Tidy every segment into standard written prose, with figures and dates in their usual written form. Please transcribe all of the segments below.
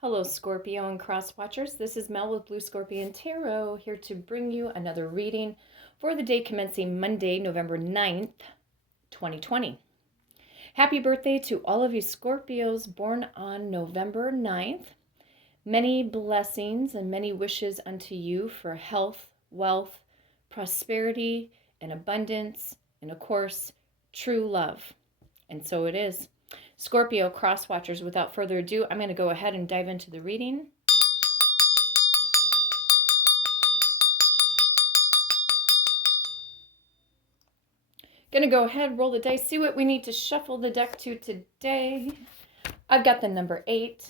Hello, Scorpio and Cross Watchers. This is Mel with Blue Scorpion Tarot, here to bring you another reading for the day commencing Monday, November 9th, 2020. Happy birthday to all of you Scorpios born on November 9th. Many blessings and many wishes unto you for health, wealth, prosperity, and abundance, and of course, true love. And so it is. Scorpio cross watchers, without further ado, I'm going to go ahead and dive into the reading. Going to go ahead, roll the dice, see what we need to shuffle the deck to today. I've got the number 8,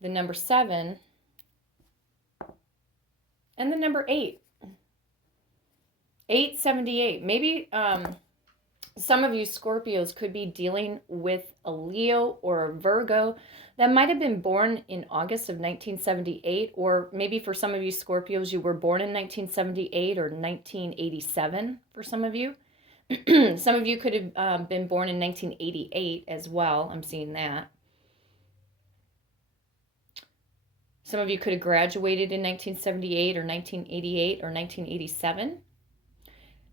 the number 7, and the number 8. 878. Maybe some of you Scorpios could be dealing with a Leo or a Virgo that might have been born in August of 1978, or maybe for some of you Scorpios, you were born in 1978 or 1987 for some of you. Some of you could have been born in 1988 as well. I'm seeing that. Some of you could have graduated in 1978 or 1988 or 1987.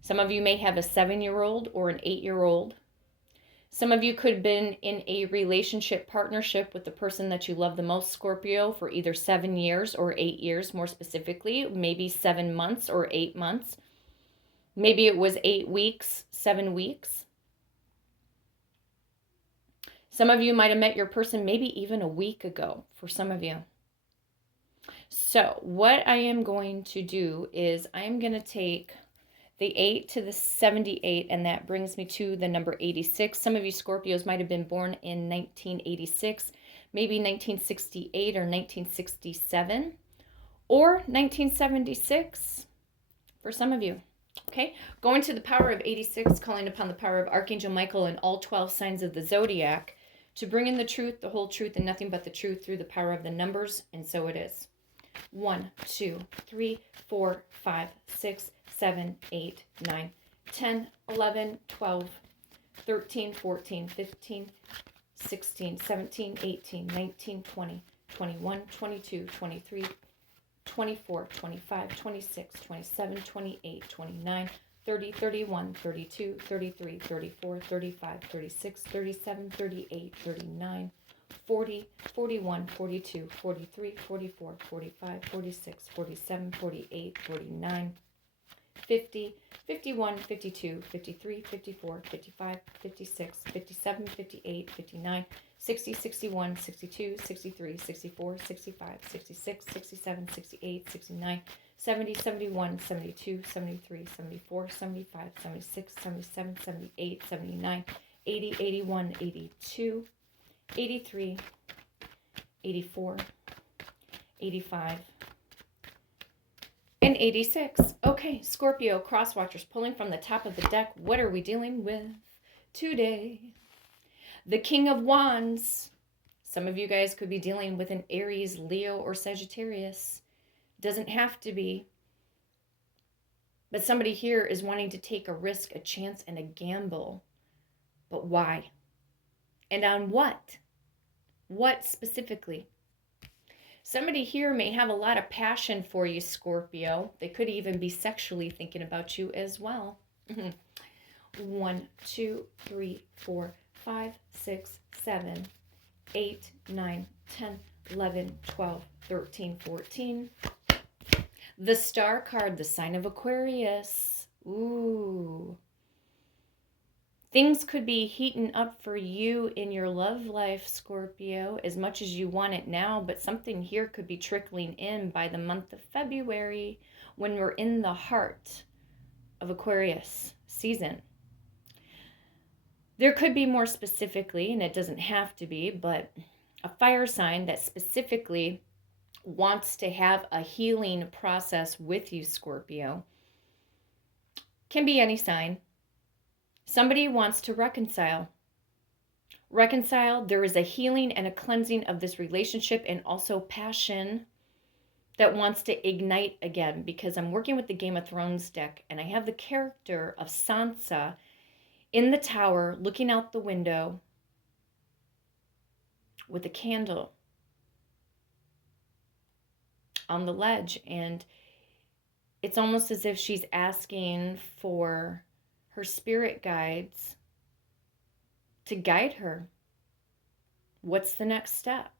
Some of you may have a 7-year-old or an 8-year-old. Some of you could have been in a relationship partnership with the person that you love the most, Scorpio, for either 7 years or 8 years, more specifically, maybe 7 months or 8 months. Maybe it was 8 weeks, 7 weeks. Some of you might have met your person maybe even a week ago for some of you. So what I am going to do is I am going to take the 8 to the 78, and that brings me to the number 86. Some of you Scorpios might have been born in 1986, maybe 1968 or 1967, or 1976 for some of you. Okay, going to the power of 86, calling upon the power of Archangel Michael and all 12 signs of the zodiac to bring in the truth, the whole truth, and nothing but the truth through the power of the numbers, and so it is. 1, 2, 3, 4, 5, 6, 7, 8, 9, 10, 11, 12, 13, 14, 15, 16, 17, 18, 19, 20, 21, 22, 23, 24, 25, 26, 27, 28, 29, 30, 31, 32, 33, 34, 35, 36, 37, 38, 39, 40, 41, 42, 43, 44, 45, 46, 47, 48, 49, 50, 51, 52, 53, 54, 55, 56, 57, 58, 59, 60, 61, 62, 63, 64, 65, 66, 67, 68, 69, 70, 71, 72, 73, 74, 75, 76, 77, 78, 79, 80, 81, 82, 83, 84, 85, and 86. Okay, Scorpio, cross watchers, pulling from the top of the deck. What are we dealing with today? The King of Wands. Some of you guys could be dealing with an Aries, Leo, or Sagittarius. Doesn't have to be. But somebody here is wanting to take a risk, a chance, and a gamble. But why? And on what? What specifically? Somebody here may have a lot of passion for you, Scorpio. They could even be sexually thinking about you as well. 1, 2, 3, 4, 5, 6, 7, 8, 9, 10, 11, 12, 13, 14. The Star card, the sign of Aquarius. Ooh. Things could be heating up for you in your love life, Scorpio, as much as you want it now, but something here could be trickling in by the month of February when we're in the heart of Aquarius season. There could be more specifically, and it doesn't have to be, but a fire sign that specifically wants to have a healing process with you, Scorpio. Can be any sign. Somebody wants to reconcile. There is a healing and a cleansing of this relationship, and also passion that wants to ignite again, because I'm working with the Game of Thrones deck, and I have the character of Sansa in the tower looking out the window with a candle on the ledge. And it's almost as if she's asking for her spirit guides to guide her. What's the next step?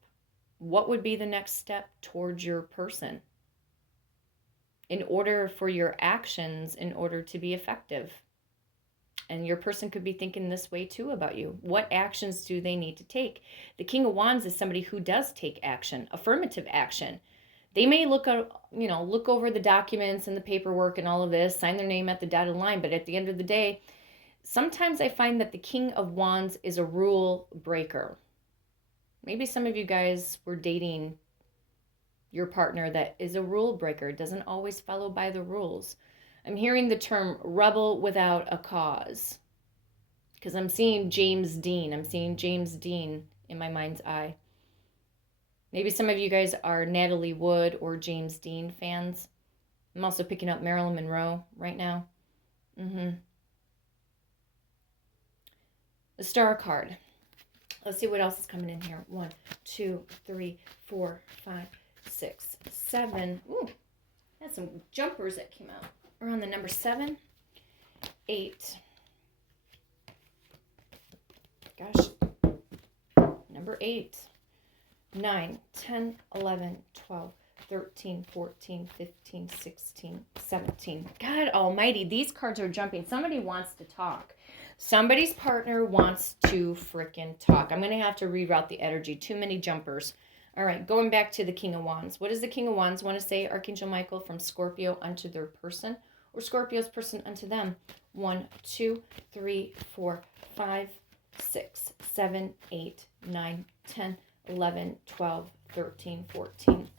What would be the next step towards your person in order for your actions, in order to be effective? And your person could be thinking this way too about you. What actions do they need to take? The King of Wands is somebody who does take action, affirmative action. They may look over the documents and the paperwork and all of this, sign their name at the dotted line, but at the end of the day, sometimes I find that the King of Wands is a rule breaker. Maybe some of you guys were dating your partner that is a rule breaker, doesn't always follow by the rules. I'm hearing the term rebel without a cause, because I'm seeing James Dean. I'm seeing James Dean in my mind's eye. Maybe some of you guys are Natalie Wood or James Dean fans. I'm also picking up Marilyn Monroe right now. The Star card. Let's see what else is coming in here. 1, 2, 3, 4, 5, 6, 7. Ooh, had some jumpers that came out. We're on the number 7, 8. Gosh. Number 8, 9, 10, 11, 12, 13, 14, 15, 16, 17. God almighty, these cards are jumping. Somebody wants to talk. Somebody's partner wants to frickin' talk. I'm going to have to reroute the energy. Too many jumpers. All right, going back to the King of Wands. What does the King of Wands want to say, Archangel Michael, from Scorpio unto their person, or Scorpio's person unto them? 1, 2, 3, 4, 5, 6, 7, 8, 9, 10, 11, 12, 13, 14.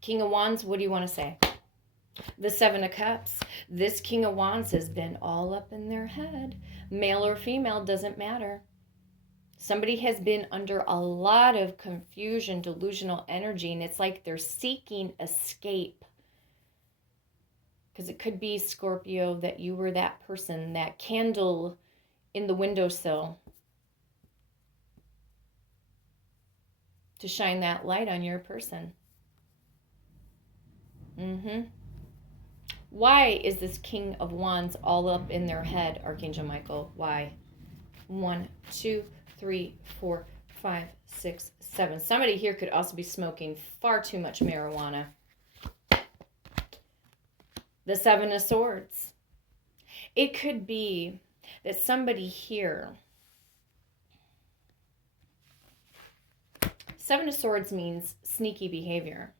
King of Wands, what do you want to say? The 7 of Cups. This King of Wands has been all up in their head. Male or female, doesn't matter. Somebody has been under a lot of confusion, delusional energy, and it's like they're seeking escape. Because it could be, Scorpio, that you were that person, that candle in the windowsill to shine that light on your person. Why is this King of Wands all up in their head, Archangel Michael? Why? 1, 2, 3, 4, 5, 6, 7. Somebody here could also be smoking far too much marijuana. The 7 of Swords. It could be that somebody here... 7 of Swords means sneaky behavior.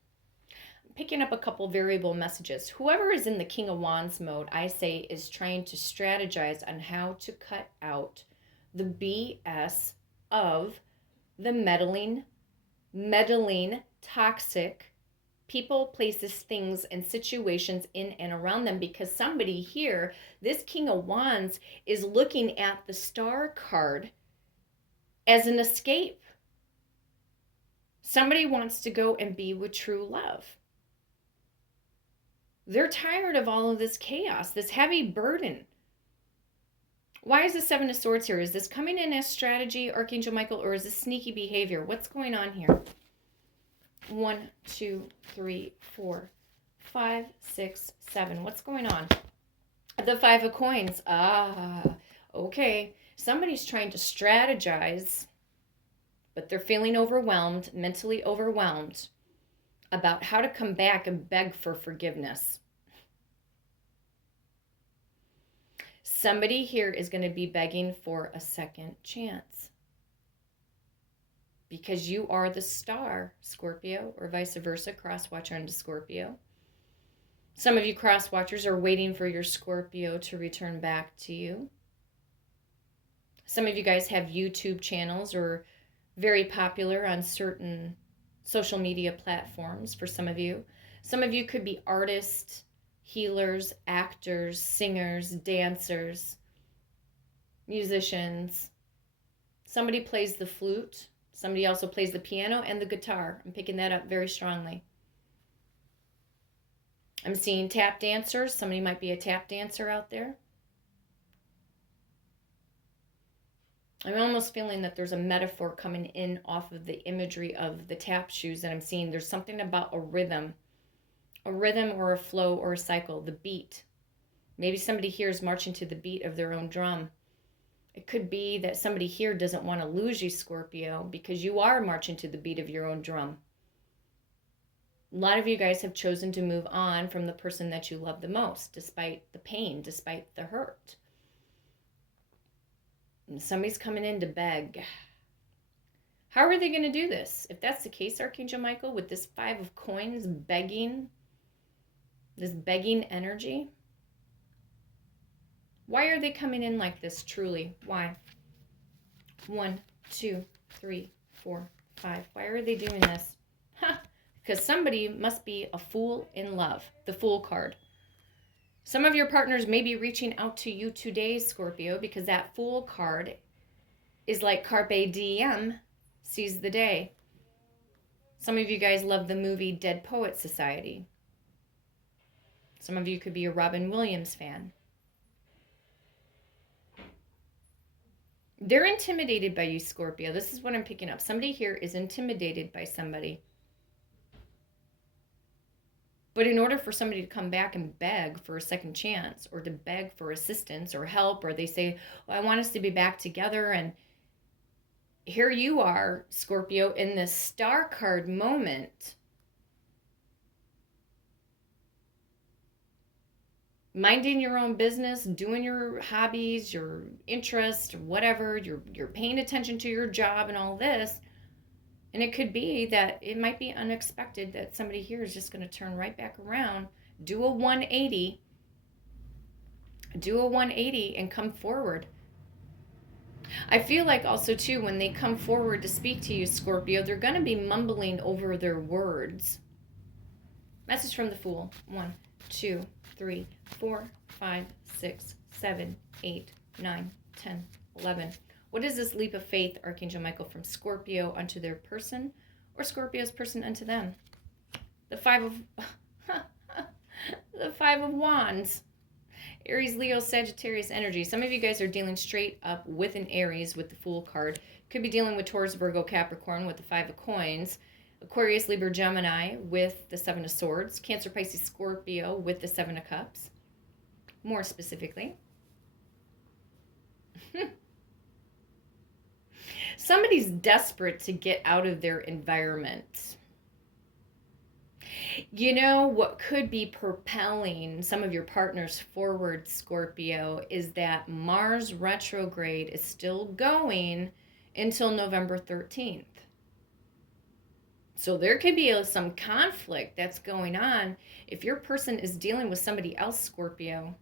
Picking up a couple variable messages. Whoever is in the King of Wands mode, I say, is trying to strategize on how to cut out the BS of the meddling, toxic people, places, things, and situations in and around them. Because somebody here, this King of Wands, is looking at the Star card as an escape. Somebody wants to go and be with true love. They're tired of all of this chaos, this heavy burden. Why is the 7 of Swords here? Is this coming in as strategy, Archangel Michael, or is this sneaky behavior? What's going on here? 1, 2, 3, 4, 5, 6, 7. What's going on? The 5 of Coins. Okay. Somebody's trying to strategize, but they're feeling overwhelmed, mentally overwhelmed, about how to come back and beg for forgiveness. Somebody here is going to be begging for a second chance. Because you are the Star, Scorpio, or vice versa, cross-watcher into Scorpio. Some of you cross-watchers are waiting for your Scorpio to return back to you. Some of you guys have YouTube channels or very popular on certain social media platforms for some of you. Some of you could be artists, healers, actors, singers, dancers, musicians. Somebody plays the flute. Somebody also plays the piano and the guitar. I'm picking that up very strongly. I'm seeing tap dancers. Somebody might be a tap dancer out there. I'm almost feeling that there's a metaphor coming in off of the imagery of the tap shoes that I'm seeing. There's something about a rhythm or a flow or a cycle, the beat. Maybe somebody here is marching to the beat of their own drum. It could be that somebody here doesn't want to lose you, Scorpio, because you are marching to the beat of your own drum. A lot of you guys have chosen to move on from the person that you love the most, despite the pain, despite the hurt. And somebody's coming in to beg. How are they going to do this? If that's the case, Archangel Michael, with this 5 of coins begging, this begging energy, why are they coming in like this, truly? Why? 1, 2, 3, 4, 5. Why are they doing this? Because somebody must be a fool in love. The Fool card. Some of your partners may be reaching out to you today, Scorpio, because that Fool card is like Carpe Diem, seize the day. Some of you guys love the movie Dead Poets Society. Some of you could be a Robin Williams fan. They're intimidated by you, Scorpio. This is what I'm picking up. Somebody here is intimidated by somebody. But in order for somebody to come back and beg for a second chance, or to beg for assistance or help, or they say, well, I want us to be back together, and here you are, Scorpio, in this Star card moment, minding your own business, doing your hobbies, your interests, whatever, you're paying attention to your job and all this. And it could be that it might be unexpected that somebody here is just going to turn right back around, do a 180, and come forward. I feel like also, too, when they come forward to speak to you, Scorpio, they're going to be mumbling over their words. Message from the Fool. 1, 2, 3, 4, 5, 6, 7, 8, 9, 10, 11. What is this leap of faith, Archangel Michael, from Scorpio unto their person, or Scorpio's person unto them? The 5 of the 5 of Wands. Aries, Leo, Sagittarius energy. Some of you guys are dealing straight up with an Aries with the Fool card. Could be dealing with Taurus, Virgo, Capricorn with the 5 of coins. Aquarius, Libra, Gemini with the 7 of swords. Cancer, Pisces, Scorpio with the 7 of cups. More specifically. Somebody's desperate to get out of their environment. You know, what could be propelling some of your partners forward, Scorpio, is that Mars retrograde is still going until November 13th. So there could be some conflict that's going on if your person is dealing with somebody else, Scorpio,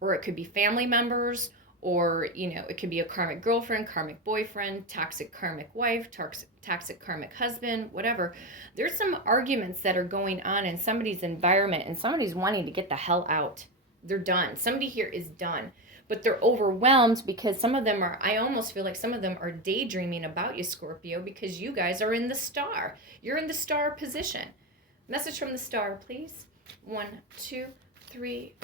or it could be family members, or, you know, it could be a karmic girlfriend, karmic boyfriend, toxic karmic wife, toxic karmic husband, whatever. There's some arguments that are going on in somebody's environment, and somebody's wanting to get the hell out. They're done. Somebody here is done. But they're overwhelmed because some of them are, I almost feel like some of them are daydreaming about you, Scorpio, because you guys are in the star. You're in the star position. Message from the star, please. 1, 2, 3,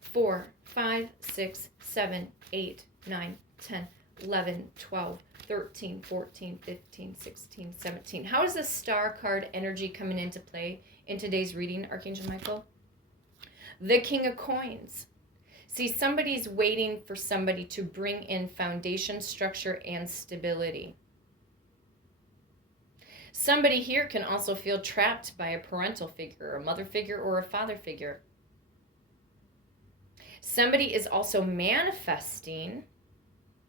4, 5, 6, 7, 8, 9, 10, 11, 12, 13, 14, 15, 16, 17. How is the star card energy coming into play in today's reading, Archangel Michael? The King of Coins. See, somebody's waiting for somebody to bring in foundation, structure, and stability. Somebody here can also feel trapped by a parental figure, a mother figure, or a father figure. Somebody is also manifesting.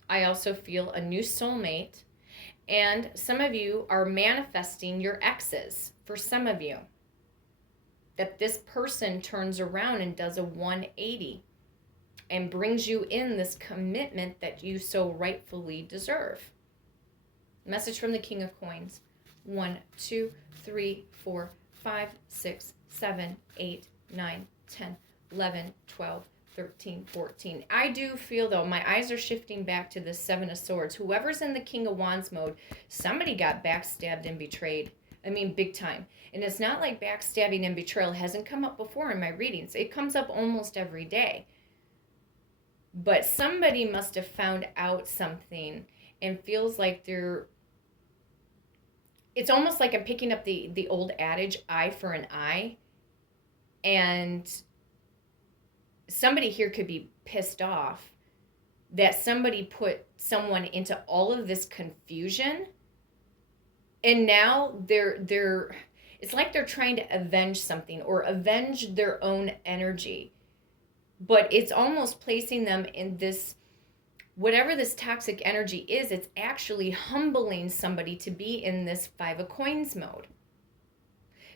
I also feel a new soulmate. And some of you are manifesting your exes, for some of you. That this person turns around and does a 180 and brings you in this commitment that you so rightfully deserve. Message from the King of Coins. 1, 2, 3, 4, 5, 6, 7, 8, 9, 10, 11, 12, 13, 14. I do feel, though, my eyes are shifting back to the 7 of Swords. Whoever's in the King of Wands mode, somebody got backstabbed and betrayed. I mean, big time. And it's not like backstabbing and betrayal hasn't come up before in my readings. It comes up almost every day. But somebody must have found out something, and feels like it's almost like I'm picking up the old adage, eye for an eye. And somebody here could be pissed off that somebody put someone into all of this confusion, and now they're it's like they're trying to avenge something or avenge their own energy. But it's almost placing them in this, whatever this toxic energy is, it's actually humbling somebody to be in this Five of Coins mode.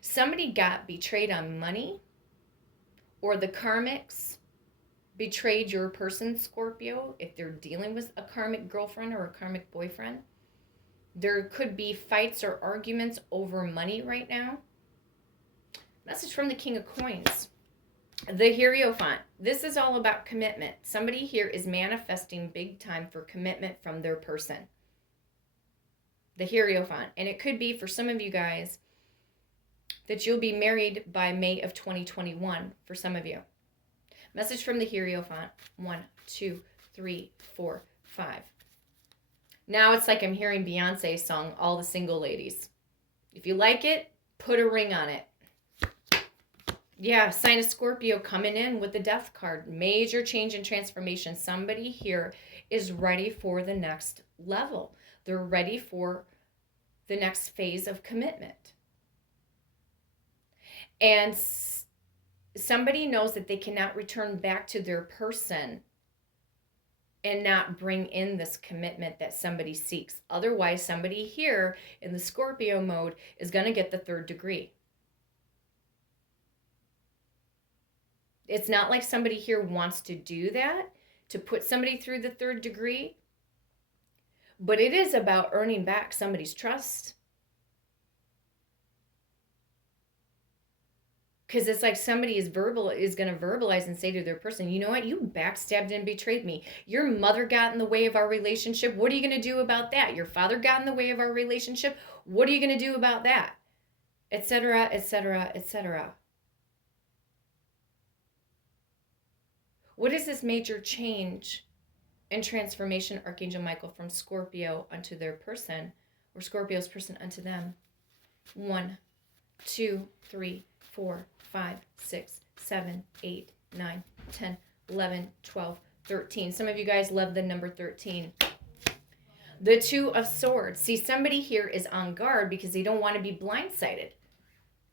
Somebody got betrayed on money, or the karmics betrayed your person, Scorpio, if they're dealing with a karmic girlfriend or a karmic boyfriend. There could be fights or arguments over money right now. Message from the King of Coins. The Hierophant. This is all about commitment. Somebody here is manifesting big time for commitment from their person. The Hierophant. And it could be for some of you guys that you'll be married by May of 2021 for some of you. Message from the Hierophant. 1, 2, 3, 4, 5. Now it's like I'm hearing Beyonce's song, All the Single Ladies. If you like it, put a ring on it. Yeah, sign of Scorpio coming in with the Death card. Major change and transformation. Somebody here is ready for the next level. They're ready for the next phase of commitment. And somebody knows that they cannot return back to their person and not bring in this commitment that somebody seeks. Otherwise, somebody here in the Scorpio mode is going to get the 3rd degree. It's not like somebody here wants to do that, to put somebody through the 3rd degree, but it is about earning back somebody's trust. Because it's like somebody is going to verbalize and say to their person, you know what, you backstabbed and betrayed me. Your mother got in the way of our relationship. What are you going to do about that? Your father got in the way of our relationship. What are you going to do about that? Etc., etc., etc. What is this major change and transformation, Archangel Michael, from Scorpio unto their person, or Scorpio's person unto them? 1, 2, 3, 4, 5, 6, 7, 8, 9, 10, 11, 12, 13. Some of you guys love the number 13. The 2 of Swords. See, somebody here is on guard because they don't want to be blindsided.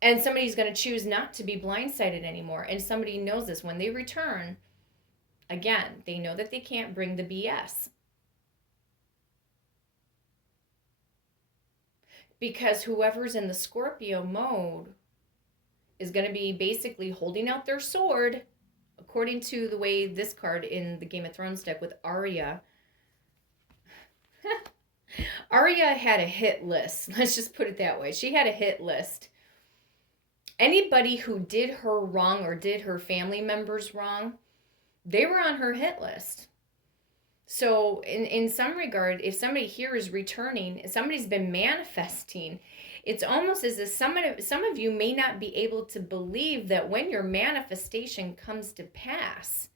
And somebody's going to choose not to be blindsided anymore. And somebody knows this. When they return, again, they know that they can't bring the BS. Because whoever's in the Scorpio mode is going to be basically holding out their sword, according to the way this card in the Game of Thrones deck with Arya. Arya had a hit list. Let's just put it that way. She had a hit list. Anybody who did her wrong or did her family members wrong, they were on her hit list. So in some regard, if somebody here is returning, if somebody's been manifesting, it's almost as if some of you may not be able to believe that when your manifestation comes to pass,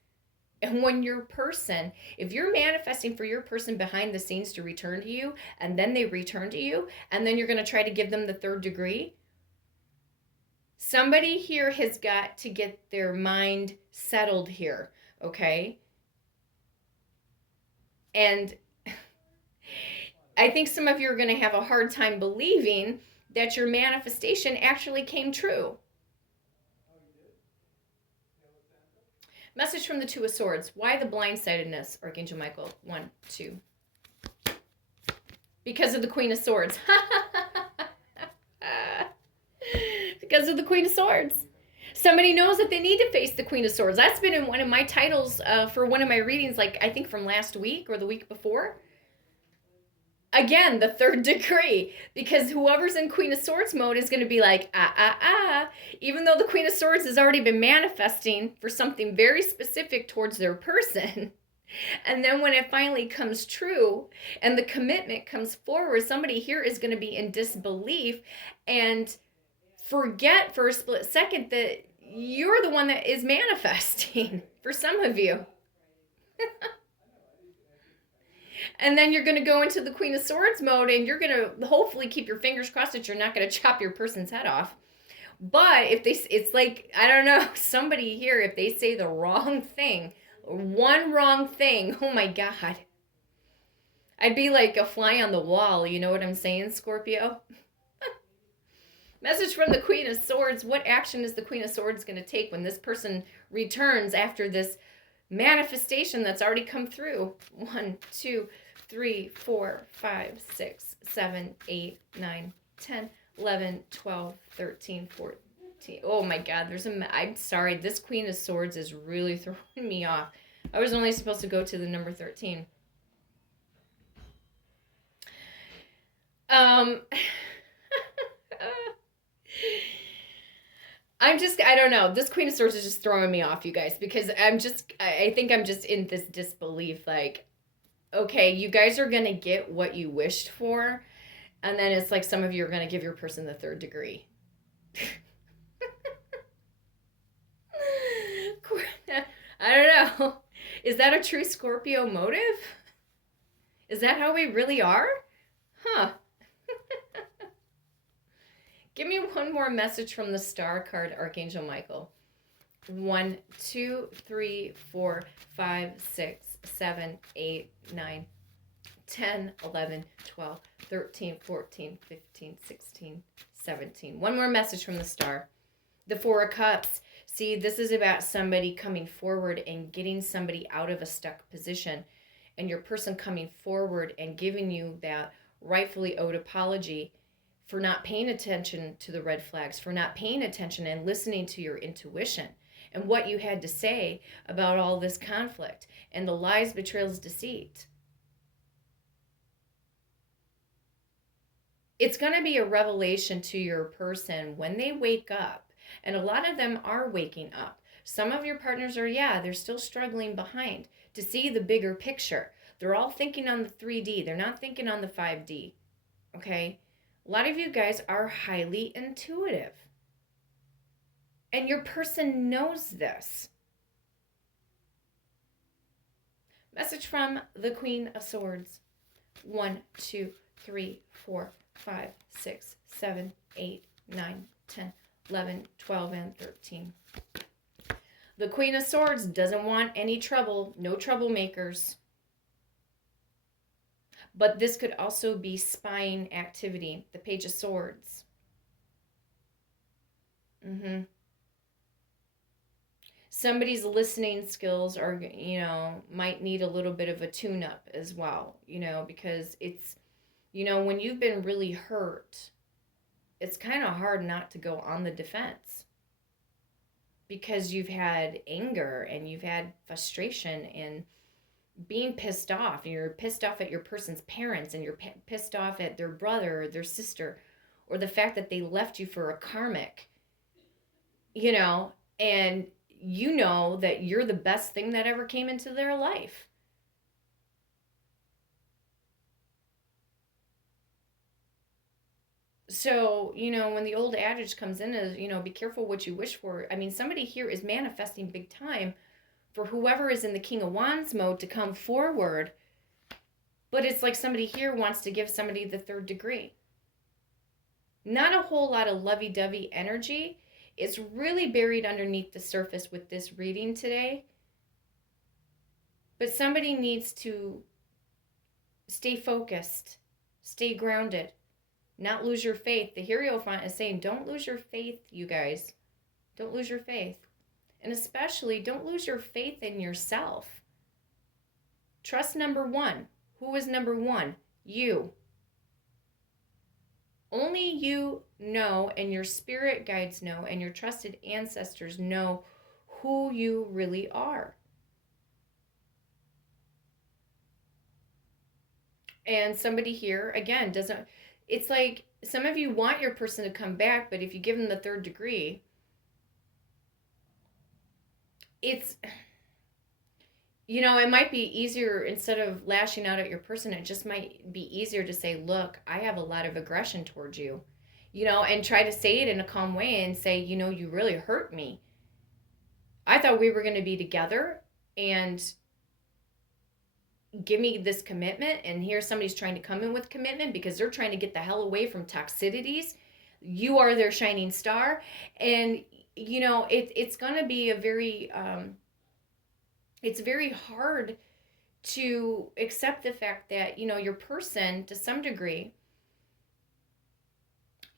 and when your person, if you're manifesting for your person behind the scenes to return to you, and then they return to you, and then you're going to try to give them the 3rd degree, somebody here has got to get their mind settled here, okay? And I think some of you are going to have a hard time believing that your manifestation actually came true. Message from the 2 of Swords. Why the blindsidedness, Archangel Michael? 1, 2. Because of the Queen of Swords. Because of the Queen of Swords. Somebody knows that they need to face the Queen of Swords. That's been in one of my titles for one of my readings, like I think from last week or the week before. Again, the 3rd degree. Because whoever's in Queen of Swords mode is going to be like, even though the Queen of Swords has already been manifesting for something very specific towards their person. And then when it finally comes true and the commitment comes forward, somebody here is going to be in disbelief and forget for a split second that you're the one that is manifesting for some of you. And then you're going to go into the Queen of Swords mode, and you're going to hopefully keep your fingers crossed that you're not going to chop your person's head off. But if it's like, I don't know, somebody here, if they say the wrong thing, one wrong thing, oh my God. I'd be like a fly on the wall. You know what I'm saying, Scorpio? Message from the Queen of Swords. What action is the Queen of Swords going to take when this person returns after this manifestation that's already come through? 1, 2, 3, 4, 5, 6, 7, 8, 9, 10, 11, 12, 13, 14. Oh my God, I'm sorry. This Queen of Swords is really throwing me off. I was only supposed to go to the number 13. I don't know. This Queen of Swords is just throwing me off, you guys, because I think I'm just in this disbelief. Like, okay, you guys are going to get what you wished for. And then it's like some of you are going to give your person the 3rd degree. I don't know. Is that a true Scorpio motive? Is that how we really are? Huh. Give me one more message from the Star card, Archangel Michael. 1, 2, 3, 4, 5, 6, 7, 8, 9, 10, 11, 12, 13, 14, 15, 16, 17. One more message from the Star. The 4 of Cups. See, this is about somebody coming forward and getting somebody out of a stuck position. And your person coming forward and giving you that rightfully owed apology for not paying attention to the red flags, for not paying attention and listening to your intuition and what you had to say about all this conflict and the lies, betrayals, deceit. It's going to be a revelation to your person when they wake up. And a lot of them are waking up. Some of your partners are, they're still struggling behind to see the bigger picture. They're all thinking on the 3D. They're not thinking on the 5D. Okay? A lot of you guys are highly intuitive. And your person knows this. Message from the Queen of Swords. 1, 2, 3, 4, 5, 6, 7, 8, 9, 10, 11, 12, and 13. The Queen of Swords doesn't want any trouble, no troublemakers. But this could also be spying activity. The Page of Swords. Somebody's listening skills are, might need a little bit of a tune-up as well, because it's, when you've been really hurt, it's kind of hard not to go on the defense because you've had anger and you've had frustration and being pissed off. You're pissed off at your person's parents and you're pissed off at their brother or their sister or the fact that they left you for a karmic, and you know that you're the best thing that ever came into their life. So, when the old adage comes in is, be careful what you wish for. I mean, somebody here is manifesting big time for whoever is in the King of Wands mode to come forward. But it's like somebody here wants to give somebody the 3rd degree. Not a whole lot of lovey-dovey energy. It's really buried underneath the surface with this reading today. But somebody needs to stay focused, stay grounded, not lose your faith. The Hierophant is saying, don't lose your faith, you guys. Don't lose your faith. And especially, don't lose your faith in yourself. Trust number 1. Who is number 1? You. Only you know, and your spirit guides know, and your trusted ancestors know who you really are. And somebody here, again, doesn't... It's like some of you want your person to come back, but if you give them the 3rd degree, it's, it might be easier, instead of lashing out at your person, it just might be easier to say, look, I have a lot of aggression towards you, and try to say it in a calm way and say, you really hurt me. I thought we were going to be together, and give me this commitment, and here somebody's trying to come in with commitment because they're trying to get the hell away from toxicities. You are their shining star. And it's going to be a very it's very hard to accept the fact that your person, to some degree,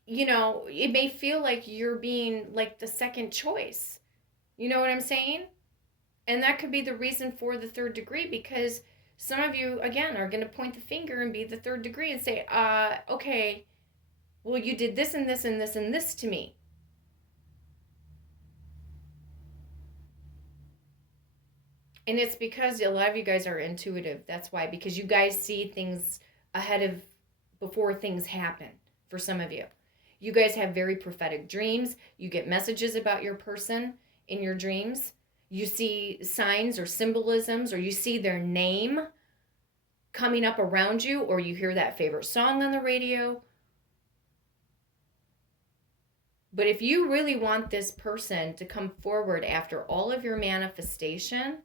it may feel like you're being like the second choice. You know what I'm saying? And that could be the reason for the third degree, because some of you, again, are going to point the finger and be the third degree and say, okay, well, you did this and this and this and this to me. And it's because a lot of you guys are intuitive. That's why, because you guys see things ahead of, before things happen. For some of you, you guys have very prophetic dreams. You get messages about your person in your dreams. You see signs or symbolisms, or you see their name coming up around you, or you hear that favorite song on the radio. But if you really want this person to come forward after all of your manifestation,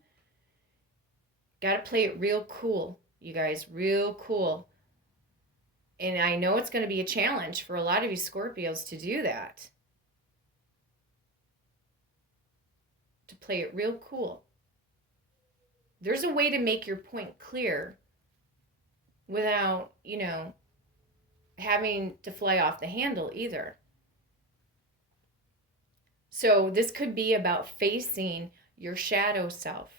got to play it real cool, you guys, real cool. And I know it's going to be a challenge for a lot of you Scorpios to do that. To play it real cool. There's a way to make your point clear without, having to fly off the handle either. So this could be about facing your shadow self,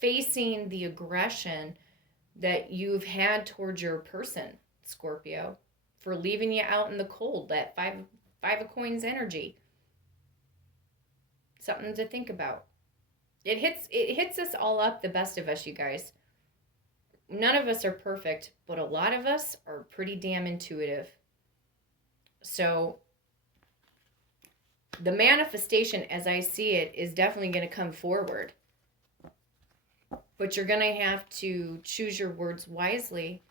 facing the aggression that you've had towards your person, Scorpio, for leaving you out in the cold, that five of coins energy. Something to think about. It hits us all up, the best of us, you guys. None of us are perfect, but a lot of us are pretty damn intuitive. So the manifestation, as I see it, is definitely going to come forward. But you're going to have to choose your words wisely.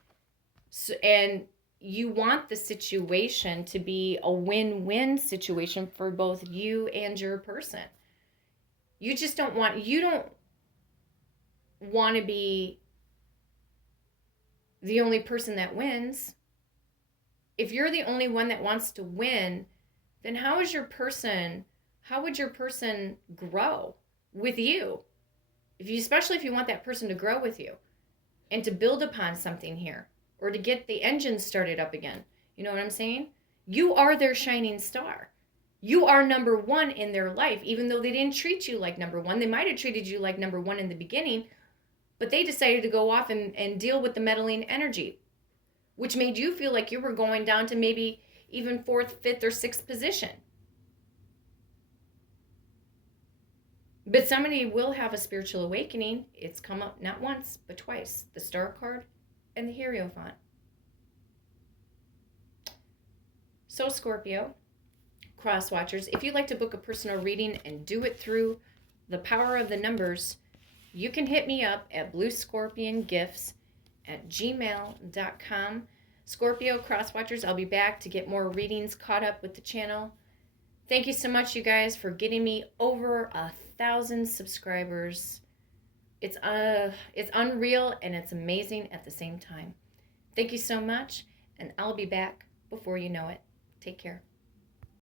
So, and you want the situation to be a win-win situation for both you and your person. You don't want to be the only person that wins. If you're the only one that wants to win, then how would your person grow with you? Especially if you want that person to grow with you and to build upon something here, or to get the engine started up again. You know what I'm saying? You are their shining star. You are number one in their life, even though they didn't treat you like number one. They might have treated you like number one in the beginning, but they decided to go off and deal with the meddling energy, which made you feel like you were going down to maybe even 4th, 5th, or 6th position. But somebody will have a spiritual awakening. It's come up not once, but twice. The Star card and the Hierophant. So Scorpio, cross watchers, if you'd like to book a personal reading and do it through the power of the numbers, you can hit me up at bluescorpiongifts@gmail.com. Scorpio cross watchers, I'll be back to get more readings caught up with the channel. Thank you so much, you guys, for getting me over 1,000 subscribers. It's unreal, and it's amazing at the same time. Thank you so much, and I'll be back before you know it. Take care.